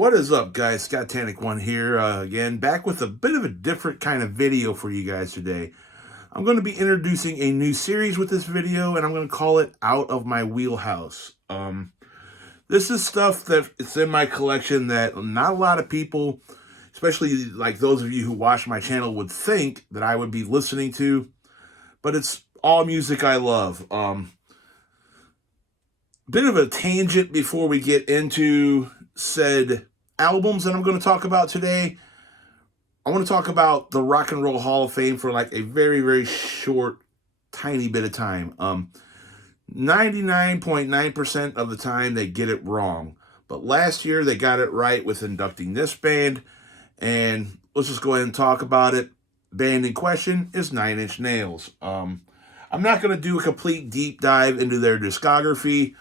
What is up, guys? Scott Tannic One here again, back with a bit of a different kind of video for you guys today. I'm going to be introducing a new series with this video, and I'm going to call it Out of My Wheelhouse. This is stuff that it's in my collection that not a lot of people, especially like those of you who watch my channel, would think that I would be listening to, but it's all music I love. Bit of a tangent before we get into said albums that I'm going to talk about today. I want to talk about the Rock and Roll Hall of Fame for like a very, very short, tiny bit of time. 99.9% of the time they get it wrong. But last year they got it right with inducting this band. And let's just go ahead and talk about it. Band in question is Nine Inch Nails. I'm not going to do a complete deep dive into their discography,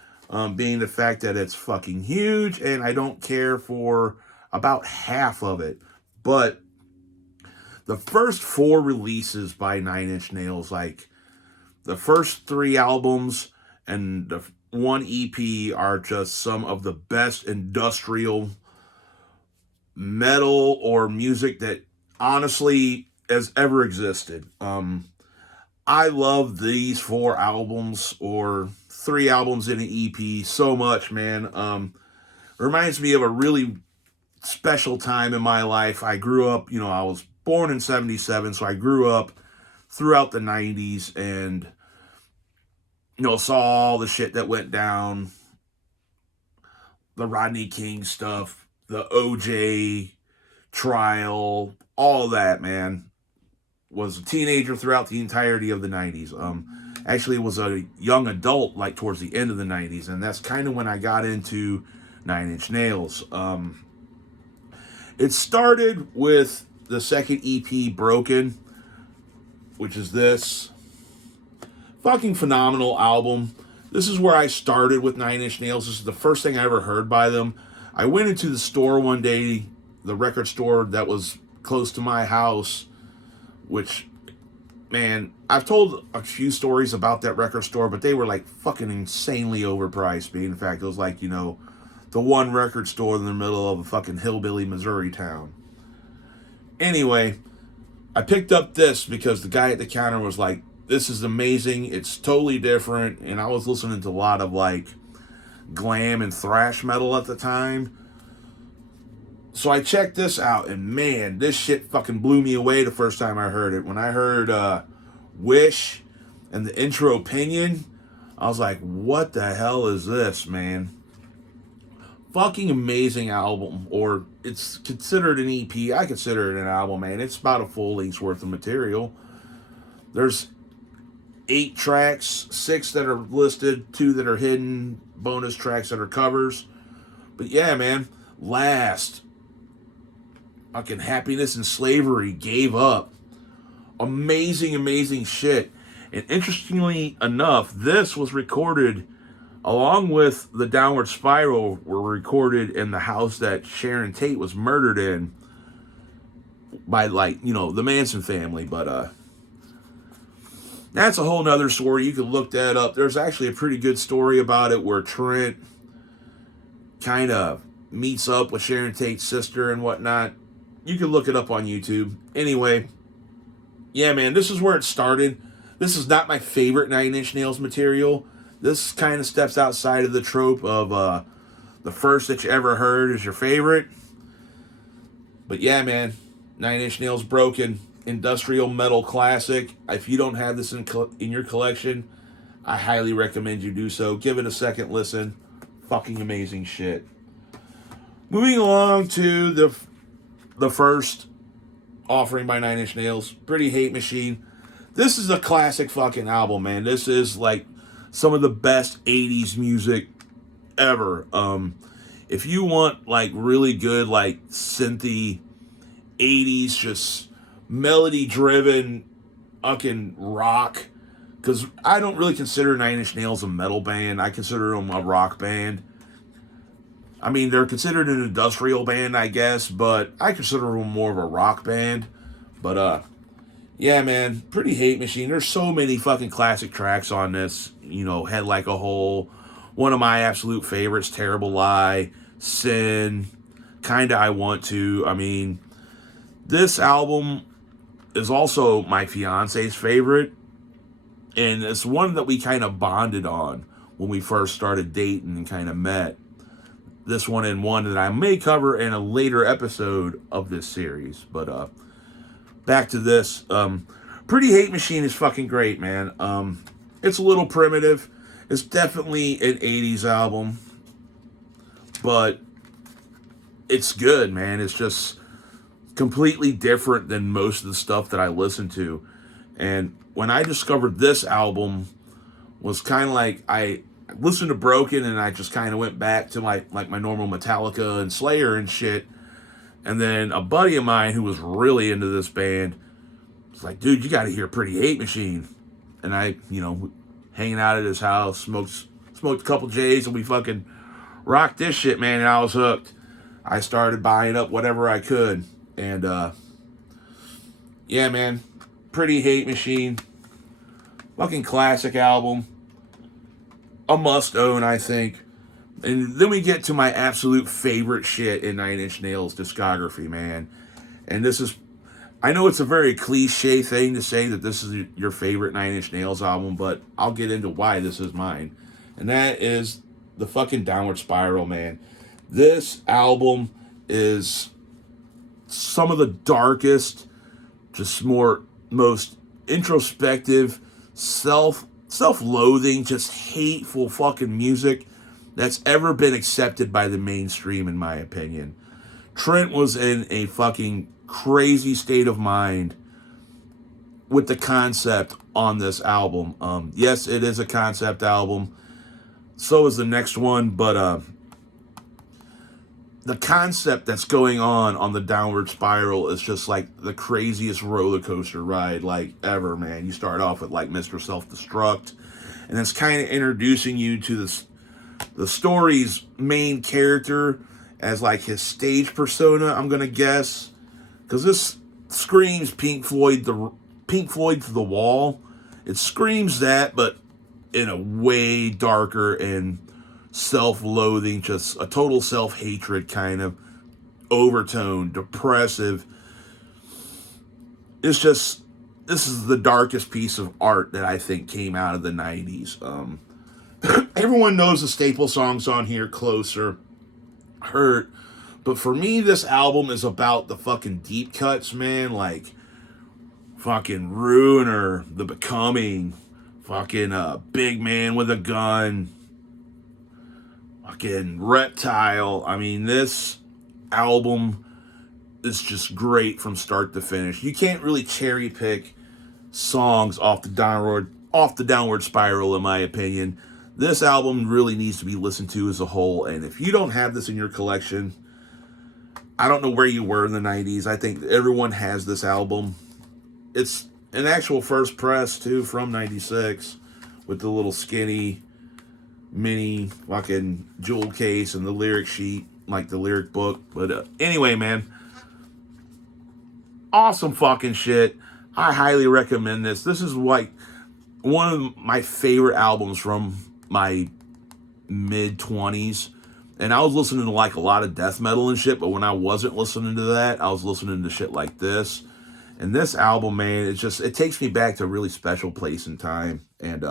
being the fact that it's fucking huge and I don't care for about half of it. But the first 4 releases by Nine Inch Nails, like the first 3 albums and the 1 EP, are just some of the best industrial metal or music that honestly has ever existed. I love these 4 albums, or 3 albums in an EP, so much, man. Reminds me of a really special time in my life. I grew up, I was born in 77, so I grew up throughout the 90s and, saw all the shit that went down. The Rodney King stuff, the OJ trial, all that, man. Was a teenager throughout the entirety of the 90s. Actually was a young adult like towards the end of the 90s, and that's kind of when I got into Nine Inch Nails. It started with the second EP, Broken, which is this fucking phenomenal album. This is where I started with Nine Inch Nails. This is the first thing I ever heard by them. I went into the store one day, the record store that was close to my house, which, man, I've told a few stories about that record store, but they were like fucking insanely overpriced. In fact, it was like, the one record store in the middle of a fucking hillbilly Missouri town. Anyway, I picked up this because the guy at the counter was like, this is amazing, it's totally different, and I was listening to a lot of like glam and thrash metal at the time. So I checked this out, and man, this shit fucking blew me away the first time I heard it. When I heard Wish and the intro Opinion, I was like, what the hell is this, man? Fucking amazing album, or it's considered an EP. I consider it an album, man. It's about a full length's worth of material. There's 8 tracks, 6 that are listed, 2 that are hidden, bonus tracks that are covers. But yeah, man, Last, fucking Happiness and Slavery, Gave Up. Amazing, amazing shit. And interestingly enough, this was recorded along with the Downward Spiral, were recorded in the house that Sharon Tate was murdered in by, like, the Manson family. But that's a whole nother story. You can look that up. There's actually a pretty good story about it where Trent kind of meets up with Sharon Tate's sister and whatnot. You can look it up on YouTube. Anyway, yeah, man, this is where it started. This is not my favorite Nine Inch Nails material. This kind of steps outside of the trope of the first that you ever heard is your favorite. But yeah, man, Nine Inch Nails, Broken, industrial metal classic. If you don't have this in your collection, I highly recommend you do so. Give it a second listen. Fucking amazing shit. Moving along to the first offering by Nine Inch Nails, Pretty Hate Machine. This is a classic fucking album, man. This is like some of the best 80s music ever. If you want like really good like synthy 80s, just melody driven fucking rock, because I don't really consider Nine Inch Nails a metal band. I consider them a rock band. I mean, they're considered an industrial band, I guess, but I consider them more of a rock band. But yeah, man, Pretty Hate Machine. There's so many fucking classic tracks on this. Head Like a Hole, one of my absolute favorites, Terrible Lie, Sin, Kinda I Want To. I mean, this album is also my fiance's favorite, and it's one that we kind of bonded on when we first started dating and kind of met. This one and one that I may cover in a later episode of this series. But back to this. Pretty Hate Machine is fucking great, man. It's a little primitive. It's definitely an 80s album, but it's good, man. It's just completely different than most of the stuff that I listen to. And when I discovered this album, was kind of like I listened to Broken and I just kind of went back to like my normal Metallica and Slayer and shit. And then a buddy of mine who was really into this band was like, dude, you got to hear Pretty Hate Machine. And I, hanging out at his house, smoked a couple J's, and we fucking rocked this shit, man. And I was hooked. I started buying up whatever I could. And yeah, man, Pretty Hate Machine, fucking classic album. A must own, I think. And then we get to my absolute favorite shit in Nine Inch Nails' discography, man. And this is, I know it's a very cliche thing to say that this is your favorite Nine Inch Nails album, but I'll get into why this is mine. And that is the fucking Downward Spiral, man. This album is some of the darkest, just most introspective, self-loathing, just hateful fucking music that's ever been accepted by the mainstream, in my opinion. Trent was in a fucking crazy state of mind with the concept on this album. Yes, it is a concept album. So is the next one, but the concept that's going on the Downward Spiral is just like the craziest roller coaster ride like ever, man. You start off with like Mr. Self-Destruct, and it's kind of introducing you to the story's main character as like his stage persona, I'm gonna guess, because this screams Pink Floyd to the Wall. It screams that, but in a way darker and self-loathing, just a total self-hatred kind of overtone, depressive. This is the darkest piece of art that I think came out of the 90s. Everyone knows the staple songs on here, Closer, Hurt, but for me, this album is about the fucking deep cuts, man, like fucking Ruiner, The Becoming, fucking Big Man with a Gun, fucking Reptile. I mean, this album is just great from start to finish. You can't really cherry pick songs off the Downward Spiral, in my opinion. This album really needs to be listened to as a whole, and if you don't have this in your collection, I don't know where you were in the 90s. I think everyone has this album. It's an actual first press, too, from 96, with the little skinny mini fucking jewel case and the lyric sheet, like the lyric book. But anyway, man, awesome fucking shit. I highly recommend this. This is like one of my favorite albums from my mid-20s. And I was listening to like a lot of death metal and shit, but when I wasn't listening to that, I was listening to shit like this. And this album, man, it takes me back to a really special place and time. And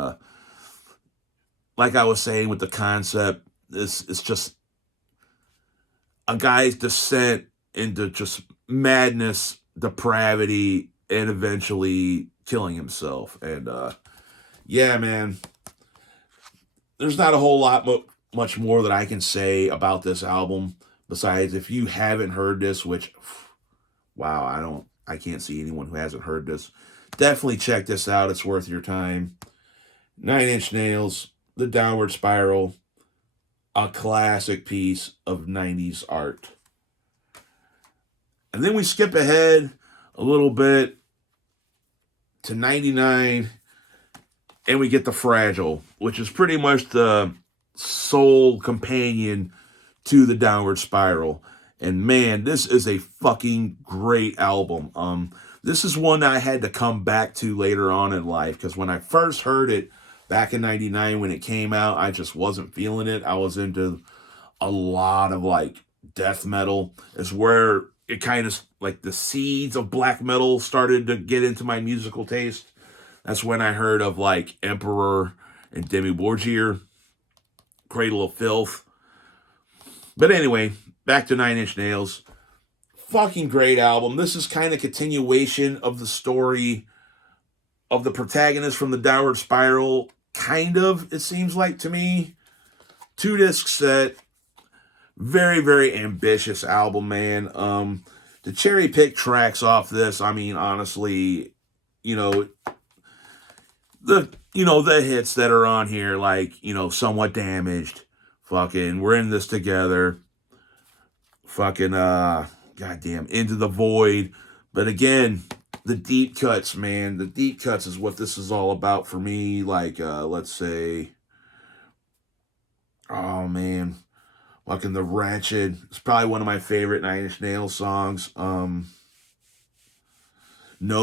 like I was saying with the concept, it's just a guy's descent into just madness, depravity, and eventually killing himself. And yeah, man, there's not a whole lot much more that I can say about this album besides if you haven't heard this, which, wow, I can't see anyone who hasn't heard this. Definitely check this out. It's worth your time. 9 Inch Nails, The Downward Spiral, a classic piece of 90s art. And then we skip ahead a little bit to 99, and we get The Fragile, which is pretty much the sole companion to The Downward Spiral. And man, this is a fucking great album. This is one that I had to come back to later on in life, because when I first heard it back in 99 when it came out, I just wasn't feeling it. I was into a lot of like death metal. Is where it kind of like the seeds of black metal started to get into my musical taste. That's when I heard of like Emperor and Demi Borgir, Cradle of Filth. But anyway, back to Nine Inch Nails. Fucking great album. This is kind of continuation of the story of the protagonist from the Downward Spiral. Kind of, it seems like to me. 2-disc set. Very, very ambitious album, man. To cherry pick tracks off this, I mean, honestly, you know, the hits that are on here, like, Somewhat Damaged, fucking We're in This Together, fucking goddamn Into the Void. But again, the deep cuts, man. The deep cuts is what this is all about for me. Like, let's say, oh man, fucking The Wretched. It's probably one of my favorite Nine Inch Nails songs. No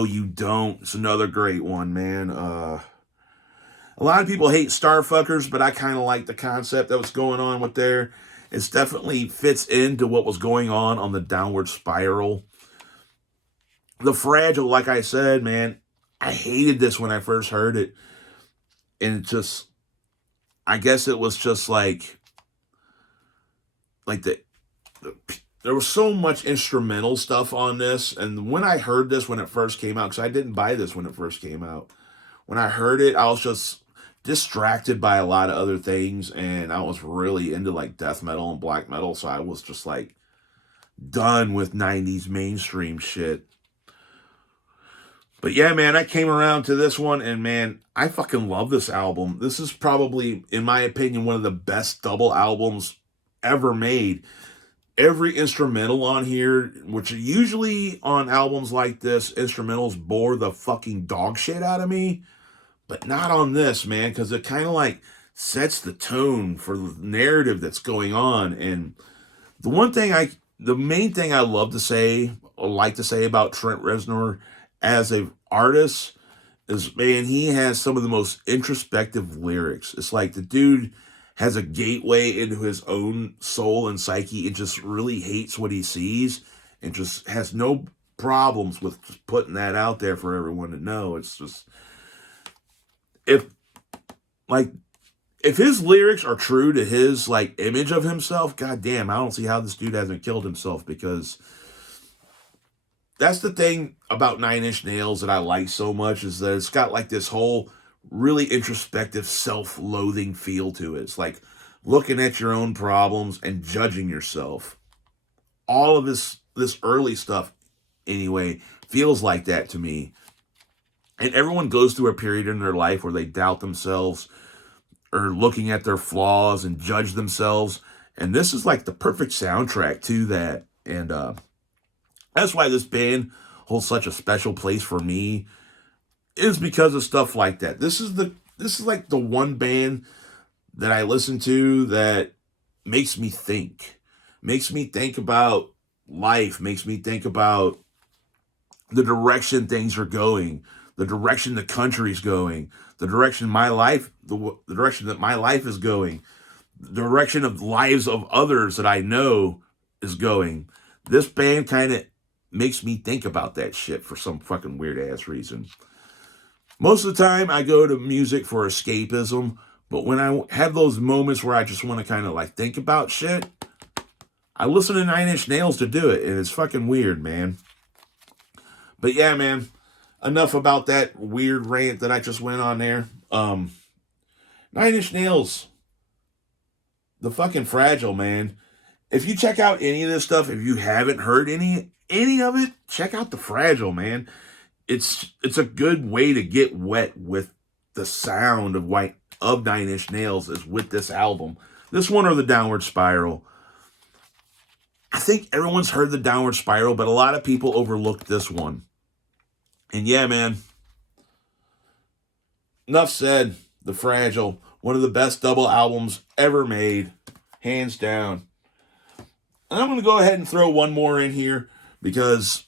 You Don't. It's another great one, man. A lot of people hate Starfuckers, but I kind of like the concept that was going on with there. It definitely fits into what was going on the Downward Spiral. The Fragile, like I said, man, I hated this when I first heard it. And it just, I guess it was just like there was so much instrumental stuff on this. And when I heard this when it first came out, because I didn't buy this when it first came out, when I heard it, I was just distracted by a lot of other things, and I was really into like death metal and black metal, so I was just like done with 90s mainstream shit. But yeah, man, I came around to this one, and man, I fucking love this album. This is probably, in my opinion, one of the best double albums ever made. Every instrumental on here, which usually on albums like this, instrumentals bore the fucking dog shit out of me. But not on this, man, because it kind of like sets the tone for the narrative that's going on. And the main thing I love to say, or like to say about Trent Reznor as an artist is, man, he has some of the most introspective lyrics. It's like the dude has a gateway into his own soul and psyche and just really hates what he sees and just has no problems with just putting that out there for everyone to know. It's just, if his lyrics are true to his like image of himself, goddamn, I don't see how this dude hasn't killed himself, because that's the thing about Nine Inch Nails that I like so much, is that it's got like this whole really introspective, self-loathing feel to it. It's like looking at your own problems and judging yourself. All of this early stuff, anyway, feels like that to me. And everyone goes through a period in their life where they doubt themselves or looking at their flaws and judge themselves. And this is like the perfect soundtrack to that. And that's why this band holds such a special place for me, is because of stuff like that. This is like the one band that I listen to that makes me think about life, makes me think about the direction things are going, the direction the country's going, the direction my life, the direction that my life is going, the direction of lives of others that I know is going. This band kind of makes me think about that shit for some fucking weird ass reason. Most of the time I go to music for escapism, but when I have those moments where I just want to kind of like think about shit, I listen to Nine Inch Nails to do it, and it's fucking weird, man. But yeah, man, enough about that weird rant that I just went on there. Nine Inch Nails, the fucking Fragile, man. If you check out any of this stuff, if you haven't heard any of it, check out the Fragile, man. It's a good way to get wet with the sound of Nine Inch Nails is with this album. This one or the Downward Spiral. I think everyone's heard the Downward Spiral, but a lot of people overlooked this one. And yeah, man, enough said. The Fragile, one of the best double albums ever made, hands down. And I'm going to go ahead and throw one more in here, because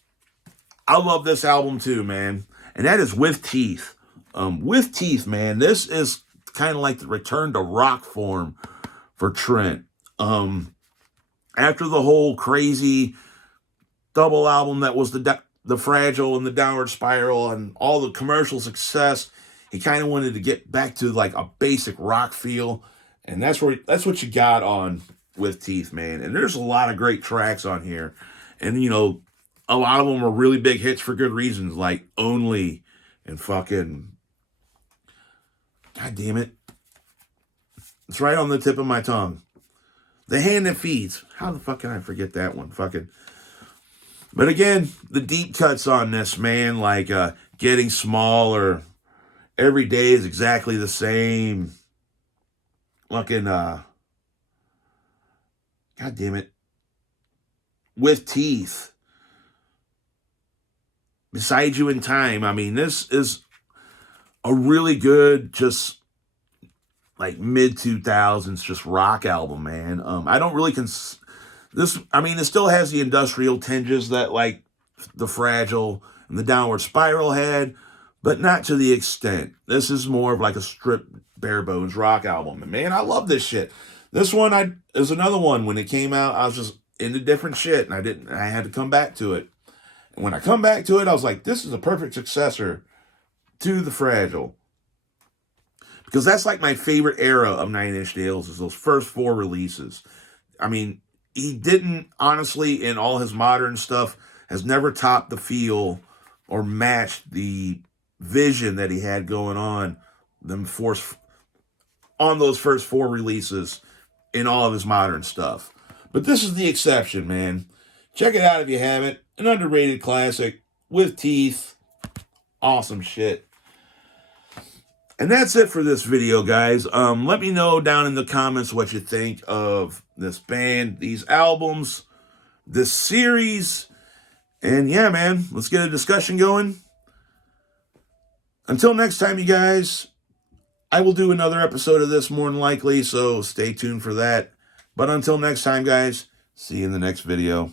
I love this album too, man. And that is With Teeth. With Teeth, man, this is kind of like the return to rock form for Trent. after the whole crazy double album that was the Fragile and the Downward Spiral and all the commercial success, he kind of wanted to get back to like a basic rock feel, and that's what you got on With Teeth, man. And there's a lot of great tracks on here, and you know, a lot of them are really big hits for good reasons, like Only and fucking, God damn it, it's right on the tip of my tongue, The Hand That Feeds. How the fuck can I forget that one? Fucking. But again, the deep cuts on this, man, like Getting Smaller, Every Day Is Exactly the Same, fucking, God damn it, With Teeth, Beside You in Time. I mean, this is a really good, just like mid-2000s, just rock album, man. I don't really this, I mean, it still has the industrial tinges that like the Fragile and the Downward Spiral had, but not to the extent. This is more of like a stripped, bare bones rock album. And man, I love this shit. This one is another one. When it came out, I was just into different shit, and I had to come back to it. And when I come back to it, I was like, this is a perfect successor to the Fragile. Because that's like my favorite era of Nine Inch Nails, is those first 4 releases. I mean, he didn't, honestly, in all his modern stuff, has never topped the feel or matched the vision that he had going on on those first 4 releases in all of his modern stuff. But this is the exception, man. Check it out if you haven't. An underrated classic, With Teeth. Awesome shit. And that's it for this video, guys. Let me know down in the comments what you think of this band, these albums, this series. And yeah, man, let's get a discussion going. Until next time, you guys, I will do another episode of this more than likely, so stay tuned for that. But until next time, guys, see you in the next video.